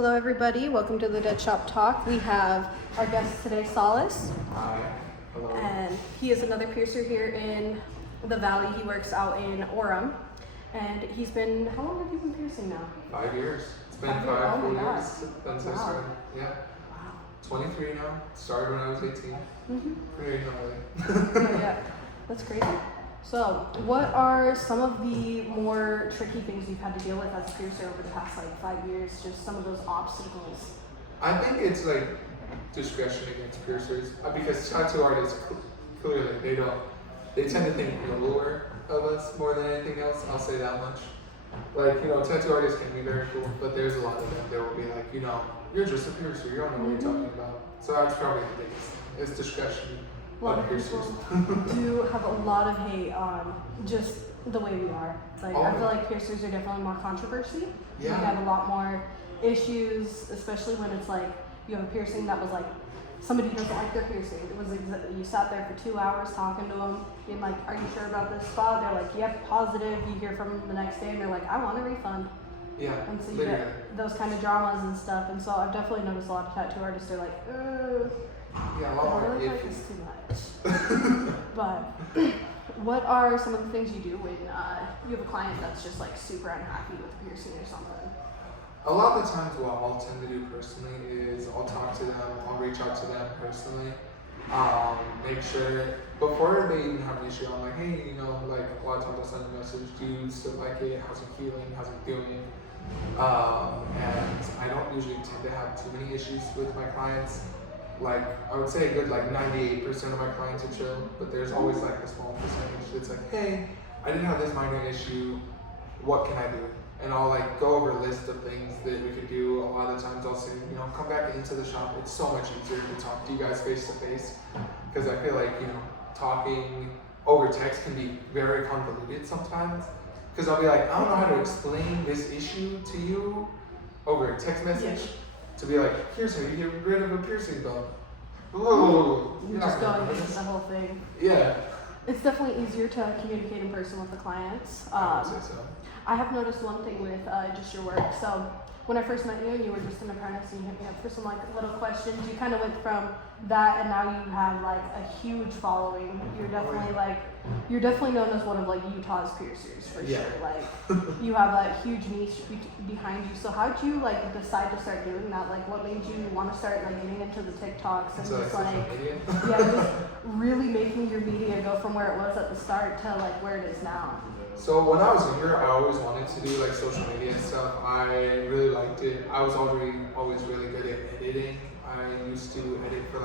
Hello, everybody. Welcome to the Dead Shop Talk. We have our guest today, Solace, Hi. Hello. and he is another piercer here in the Valley. He works out in Orem, and he's been. How long have you been piercing now? 5 years. It's been 5 years. Oh full my God. years since I Wow. started. Yeah. Wow. 23 now. Started when I was 18. Mm-hmm. Pretty early. Yeah, that's crazy. So, what are some of the more tricky things you've had to deal with as a piercer over the past 5 years? Just some of those obstacles. I think it's like discretion against piercers because tattoo artists clearly they tend to think lower of us more than anything else. I'll say that much. Like, tattoo artists can be very cool, but there's a lot of them that will be like, you're just a piercer, you don't know what you're talking about. So that's probably the biggest thing. It's discretion. A lot of people do have a lot of hate on just the way we are. Like, I feel like piercers are definitely more controversy. Yeah. We have a lot more issues, especially when it's like you have a piercing that was like somebody doesn't like their piercing. It was you sat there for 2 hours talking to them, being like, "Are you sure about this spot?" They're like, "Yep, positive." You hear from them the next day, and they're like, "I want a refund." Yeah. And so you literally. get those kind of dramas and stuff. And so I've definitely noticed a lot of tattoo artists are like, Yeah, a I lot don't more really like iffy. this too much. But what are some of the things you do when you have a client that's just like super unhappy with a piercing or something? A lot of the times what I'll tend to do personally is I'll talk to them, I'll reach out to them personally, make sure, before they even have an issue, I'm like, hey, like a lot of times I'll send a message, do you still like it, how's it healing, how's it doing? And I don't usually tend to have too many issues with my clients. Like, I would say a good 98% of my clients are chill, but there's always like a small percentage that's like, hey, I didn't have this minor issue, what can I do? And I'll go over a list of things that we could do. A lot of times I'll say, come back into the shop. It's so much easier to talk to you guys face to face because I feel like, talking over text can be very convoluted sometimes. Because I'll be like, I don't know how to explain this issue to you over a text message. Yeah. To be like, here's how you get rid of a piercing bone. You're just going into the whole thing. Yeah. It's definitely easier to communicate in person with the clients. I would say so. I have noticed one thing with just your work. So when I first met you and you were just an apprentice and you hit me up for some little questions, you kind of went from that and now you have a huge following. You're definitely known as one of Utah's piercers for Yeah. sure. You have a huge niche behind you. So how did you decide to start doing that? What made you want to start getting into the TikToks and So just social media? just really making your media go from where it was at the start to where it is now? So when I was younger, I always wanted to do social media stuff. I really liked it. I was always really good at editing. I used to edit for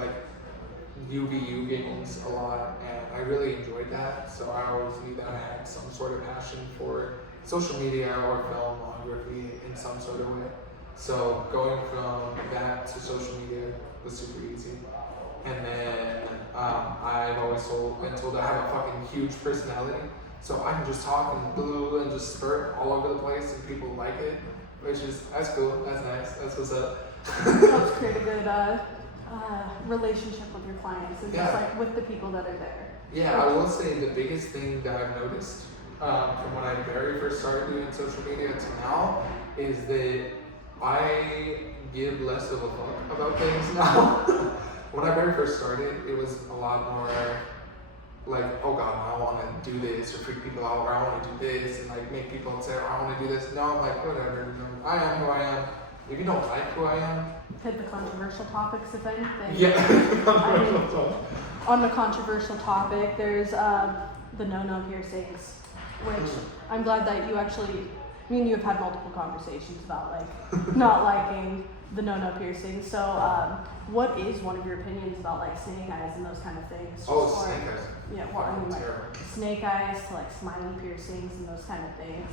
UVU games a lot, and I really enjoyed that. So I always knew that I had some sort of passion for social media or filmography in some sort of way. So going from that to social media was super easy. And then I've always been told I have a fucking huge personality. So I can just talk and just spurt all over the place and people like it, that's cool, that's nice, that's what's up. Helps create a good relationship with your clients and just with the people that are there. Yeah, I will say the biggest thing that I've noticed from when I very first started doing social media to now is that I give less of a fuck about things now. When I very first started, it was a lot more oh God, I want to do this, or freak people out, or I want to do this, and make people say, I want to do this. No, I'm whatever, I am who I am. If you don't like who I am, Hit the controversial topics, if anything. yeah. On the controversial topic, there's the no-no piercings, which I'm glad that you actually, me and you have had multiple conversations about not liking the no-no piercings. So what is one of your opinions about snake eyes and those kind of things? Snake eyes. Yeah, well, I mean snake eyes to smiley piercings and those kind of things.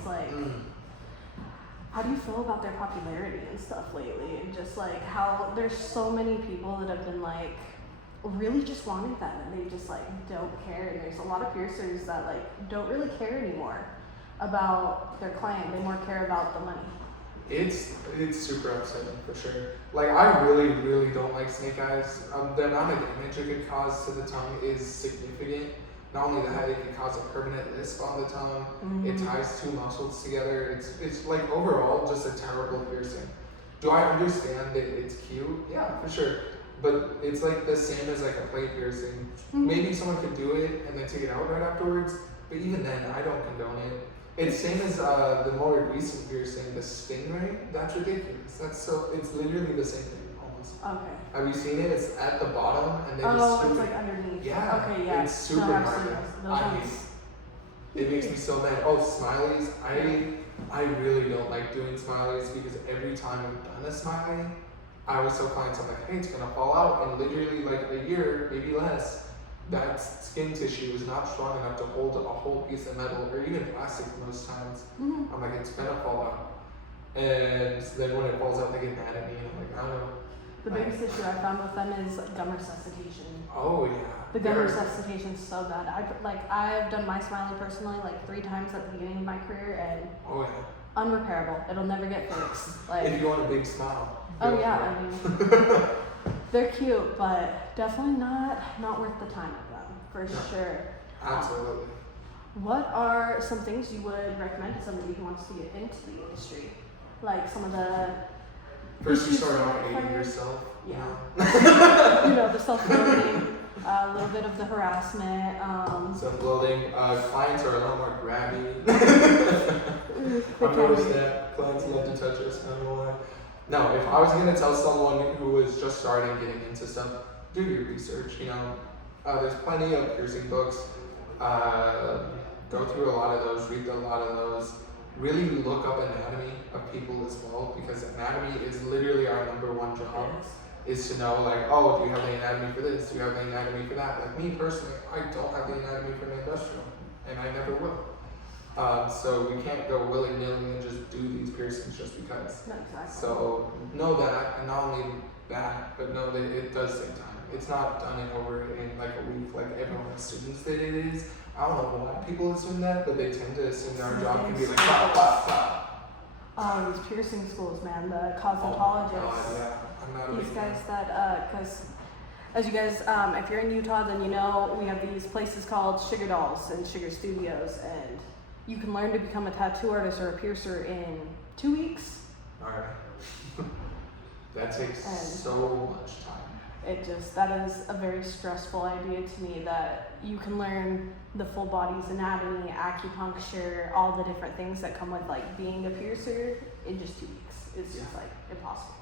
How do you feel about their popularity and stuff lately? And just how there's so many people that have been really just wanting them and they just don't care. And there's a lot of piercers that don't really care anymore about their client. They more care about the money. It's super upsetting for sure. I really, really don't like snake eyes. The amount of damage it could cause to the tongue is significant. Not only that, it can cause a permanent lisp on the tongue. It ties two muscles together. It's overall just a terrible piercing. Do I understand that it's cute? Yeah, for sure. But it's like the same as like a plate piercing. Mhm. Maybe someone could do it and then take it out right afterwards, but even then, I don't condone it. It's same as the more recent piercing, the stingray. That's ridiculous. It's literally the same thing almost. Okay. Have you seen it? It's at the bottom and they Oh, just it's scoop like underneath. Yeah, Okay, yeah. it's super no, I've gnarly. seen those. I Those hate ones. it makes me so mad. Oh, smileys. I really don't like doing smileys because every time I've done a smiley, I always tell clients, I'm like, hey, it's gonna fall out in literally like a year, maybe less. That skin tissue is not strong enough to hold a whole piece of metal or even plastic most times. Mhm. I'm like, it's gonna fall out. And then when it falls out, they get mad at me. And I'm like, I don't know. The biggest issue I found with them is gum resuscitation. Oh, yeah. The gum They're- resuscitation is so bad. I've done my smiley personally like 3 times at the beginning of my career and Oh, yeah. unrepairable. It'll never get fixed. Like, If you want a big smile. oh go yeah, for I it. mean, they're cute, but definitely not worth the time of them for No. sure. Absolutely. What are some things you would recommend to somebody who wants to get into the industry? Like some of the, First, you issues start off with hating fire. yourself. Yeah. You know, the self-loathing, a little bit of the harassment. Self-loathing. Clients are a lot more grabby. They I've can noticed be. that clients love to touch us. I don't know why. No, if I was gonna tell someone who was just starting getting into stuff, do your research. You know, there's plenty of piercing books. Go through a lot of those. Read a lot of those. Really look up anatomy of people as well, because anatomy is literally our number one job. Is to know like, oh, do you have the anatomy for this? Do you have the anatomy for that? Like me personally, I don't have the anatomy for an industrial, and I never will. So we can't go willy-nilly and just do these piercings just because. No, exactly. So know that, and not only that, but know that it does take time. It's not done in like a week like everyone assumes that it is. I don't know why people assume that, but they tend to assume that our job can be like pop, pop, pop. Oh, these piercing schools, man, the Oh my cosmetologists. God, yeah. I'm not a These big guys fan. that, because as you guys, if you're in Utah, then you know we have these places called Sugar Dolls and Sugar Studios, and you can learn to become a tattoo artist or a piercer in 2 weeks. Alright. That takes And- so much time. That is a very stressful idea to me that you can learn the full body's anatomy, acupuncture, all the different things that come with like being a piercer in just 2 weeks. It's just like impossible.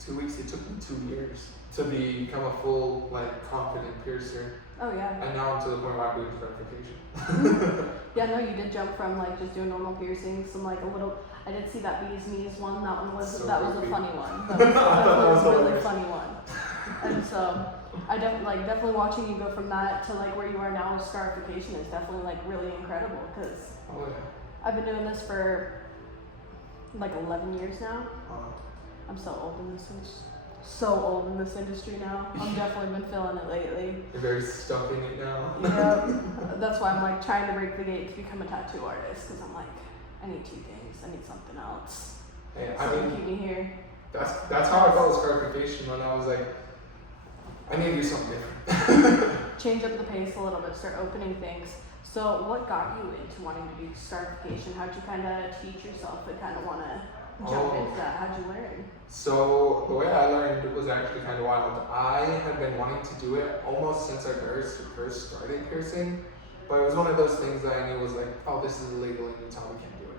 2 weeks, it took me 2 years to become a full, like, confident piercer. Oh yeah. And now I'm to the point where I'm doing clarification. Yeah, no, you did jump from like just doing normal piercings, some like a little. I did see that bees knees one. That one was So that was a creepy. funny one. I That thought that was was a really hilarious. funny one. And so I definitely watching you go from that to like where you are now with scarification is definitely like really incredible because Oh, yeah. I've been doing this for like 11 years now. I'm so old in this industry now. I've definitely been feeling it lately. You're very stuck in it now. Yeah, that's why I'm like trying to break the gate to become a tattoo artist because I'm like, I need 2 things. I need something else. Hey, So I mean, keep me here. that's how I felt with scarification when I was like, I need to do something different. Change up the pace a little bit. Start opening things. So what got you into wanting to do scarification? How'd you kind of teach yourself to kind of want to jump Oh. into that? How'd you learn? So the way I learned was actually kind of wild. I had been wanting to do it almost since I first started piercing, but it was one of those things that I knew was like, oh, this is illegal in Utah, we can't do it.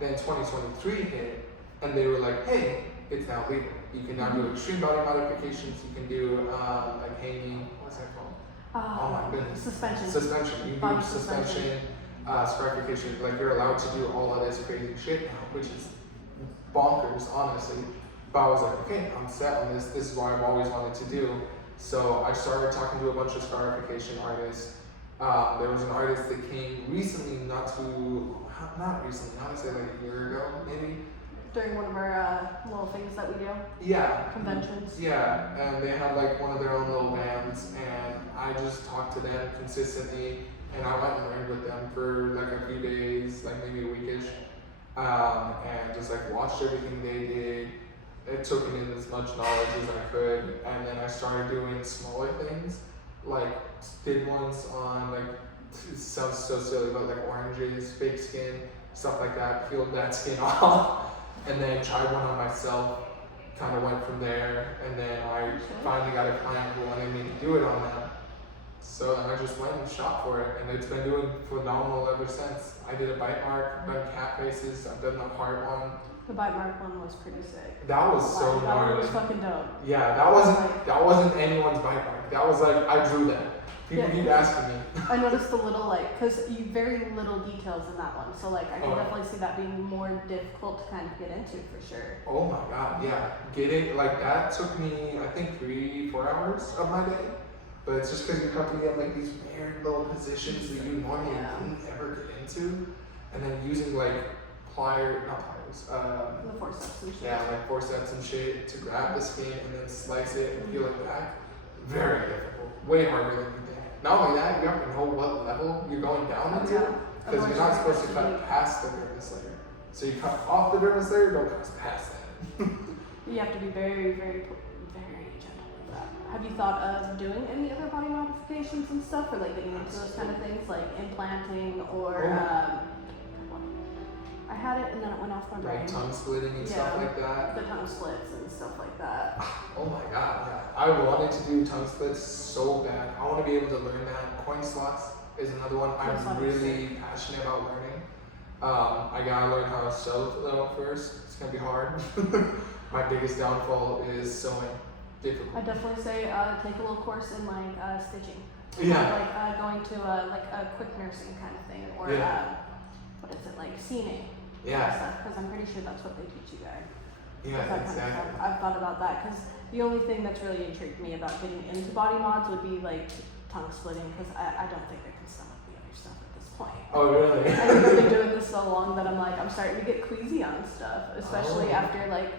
Then 2023 hit, and they were like, hey, it's now legal. You can now do extreme body modifications. You can do like hanging. What's that called? Oh my goodness. Suspension. Suspension. You can Body do suspension, scarification. Like you're allowed to do all of this crazy shit now, which is bonkers, honestly. But I was like, okay, I'm set on this. This is what I've always wanted to do. So I started talking to a bunch of scarification artists. There was an artist that came recently, not recently, I would say like a year ago, maybe. During one of our little things that we do, Yeah. conventions. Yeah, and they had like one of their own little bands, and I just talked to them consistently, and I went and learned with them for like a few days, like maybe a weekish, and just like watched everything they did. It took in as much knowledge as I could, and then I started doing smaller things, like did ones on like, it sounds so silly, but like oranges, fake skin, stuff like that, peeled that skin off, and then tried one on myself, kind of went from there, and then I Sure. finally got a client who wanted me to do it on them. So I just went and shot for it, and it's been doing phenomenal ever since. I did a bite mark, done cat faces, I've done the heart one. The bite mark one was pretty sick. That was so Like, that one gnarly. was fucking dope. Yeah, that wasn't anyone's bite mark. That was like I drew that. People Yeah. keep asking me. I noticed the little like, cause you very little details in that one, so like I can Oh. definitely see that being more difficult to kind of get into for sure. Oh my god, yeah. Getting like that took me I think 3-4 hours of my day. But it's just because you have to get like these weird little positions that you normally Yeah. wouldn't ever get into, and then using like not pliers, The forceps and shit. yeah, like forceps and shit to grab the skin and then slice it and peel it back. Very difficult, way harder than you think. Not only that, you have to know what level you're going down into, Yeah. because you're not supposed to cut past the dermis layer. So you cut off the dermis layer, don't cut past that. You have to be very, very, very gentle with that. Have you thought of doing any other body modifications and stuff, or like getting into those kind of things, like implanting or? I had it and then it went off my brain. Like tongue splitting and stuff Yeah. like that. The tongue splits and stuff like that. Oh my god, yeah. I wanted to do tongue splits so bad. I want to be able to learn that. Coin slots is another one Coin slots I'm is really passionate about learning. I gotta learn how to sew though first. It's gonna be hard. My biggest downfall is sewing. I Difficult. definitely say take a little course in like stitching. Yeah. Like going to like a quick nursing kind of thing, or Yeah. what is it, like seaming? Yeah. Because I'm pretty sure that's what they teach you guys. Yeah, That kind of exactly. stuff. I've thought about that because the only thing that's really intrigued me about getting into body mods would be like tongue splitting, because I don't think I can stomach the other stuff at this point. Oh really? I think I've been doing this so long that I'm like, I'm starting to get queasy on stuff, especially Oh. after like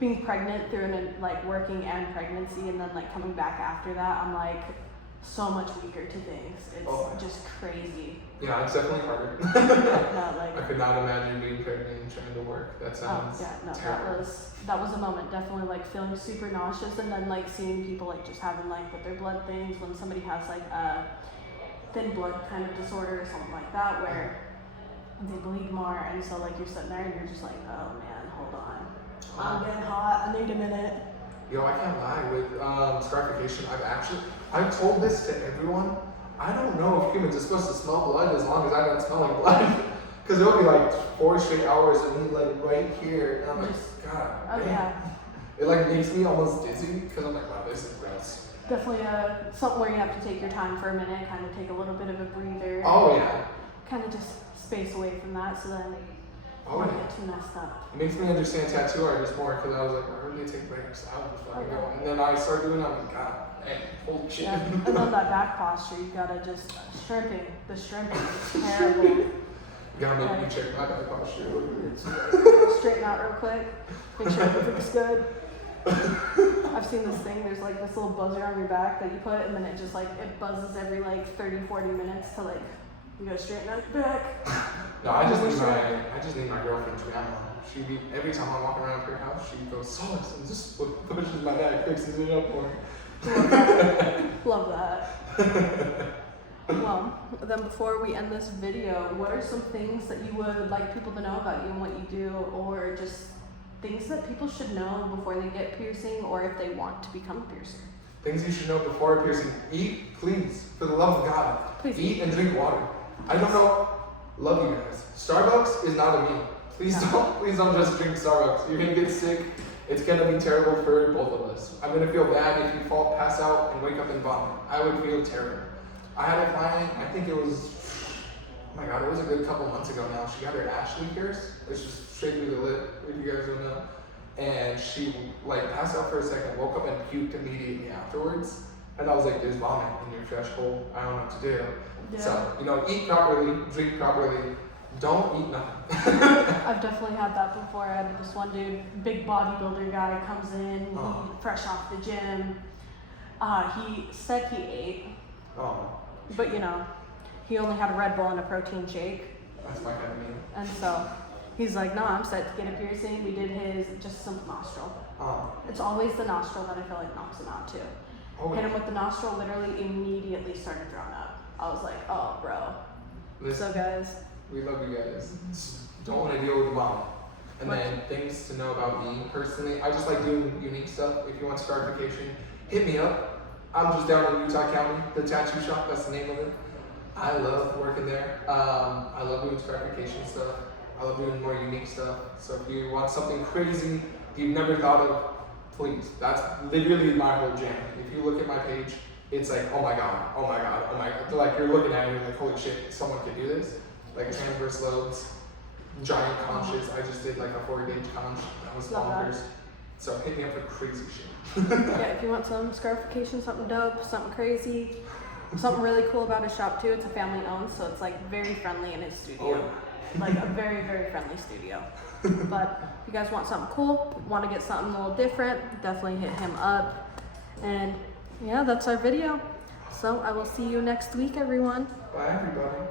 being pregnant through like working and pregnancy, and then like coming back after that, I'm like so much weaker to things. It's Oh. just crazy. Yeah, it's definitely harder. No, like, I could not imagine being pregnant and trying to work. That sounds yeah, no, terrible. that was a moment. Definitely like feeling super nauseous, and then like seeing people like just having like with their blood things when somebody has like a thin blood kind of disorder or something like that, where they bleed more, and so like you're sitting there and you're just like, oh man, hold on, I'm getting hot. I need a minute. Yo, I can't lie, with scarification, I've told this to everyone. I don't know if humans are supposed to smell blood as long as I'm not smelling blood. Because it'll be like 4 straight hours of me like right here, and I'm like, God Oh damn. yeah, It like makes me almost dizzy, because I'm like, wow, this is gross. definitely something where you have to take your time for a minute, kind of take a little bit of a breather. Oh yeah. Kind of just space away from that, so then Oh you don't yeah. get too messed up. It makes me understand tattoo artists more, because I was like, why would they take breaks? I would just fucking go. And then I started doing it, I'm like, God, hey, holy shit. Yeah, and then that back posture, you gotta just shrimping. The shrimping is terrible. You gotta make me check my back posture. Straighten out real quick, make sure everything's good. I've seen this thing, there's like this little buzzer on your back that you put, and then it just like, it buzzes every like 30-40 minutes to like, you gotta straighten out your back. No, I just need my girlfriend's grandma. She be every time I'm walking around her house, she goes, Solace, and just pushes my back, fixes it up for me. Love that. Well, then before we end this video, what are some things that you would like people to know about you and what you do, or just things that people should know before they get piercing, or if they want to become a piercer? Things you should know before piercing. Eat, please, for the love of God. Please Eat and drink water. I don't know. Love you guys. Starbucks is not a meal. Please don't just drink Starbucks. You're gonna get sick. It's gonna be terrible for both of us. I'm gonna feel bad if you pass out and wake up and vomit. I would feel terrible. I had a client, I think it was, oh my god, it was a good couple months ago now. She got her Ashley pierced. It's just straight through the lip, if you guys don't know. And she like passed out for a second, woke up and puked immediately afterwards. And I was like, there's vomit in your threshold. I don't know what to do. Yeah. So, eat properly, drink properly. Don't eat nothing. I've definitely had that before. I had this one dude, big bodybuilder guy, comes in, he fresh off the gym. He said he ate, Oh, but he only had a Red Bull and a protein shake. that's my kind of meal. And so he's like, no, I'm set to get a piercing. We did his just some nostril. It's always the nostril that I feel like knocks him out too. Oh, Hit him with the nostril, literally immediately started drawing up. I was like, oh, bro. listen, So guys, we love you guys. Just don't want to deal with the vomit. And then things to know about me personally, I just like doing unique stuff. If you want scarification, hit me up. I'm just down in Utah County, the tattoo shop, that's the name of it. I love working there. I love doing scarification stuff. I love doing more unique stuff. So if you want something crazy you've never thought of, please. That's literally my whole jam. If you look at my page, it's like, oh my god, oh my god, oh my god. Like you're looking at it and you're like, holy shit, someone could do this. Like transverse lobes, giant conches. I just did like a 4-gauge conch. That was bonkers. So hit me up for crazy shit. Yeah, if you want some scarification, something dope, something crazy, something really cool about his shop too. It's a family owned, so it's like very friendly in his studio. Oh. Like a very, very friendly studio. But if you guys want something cool, want to get something a little different, definitely hit him up. And yeah, that's our video. So I will see you next week, everyone. Bye, everybody.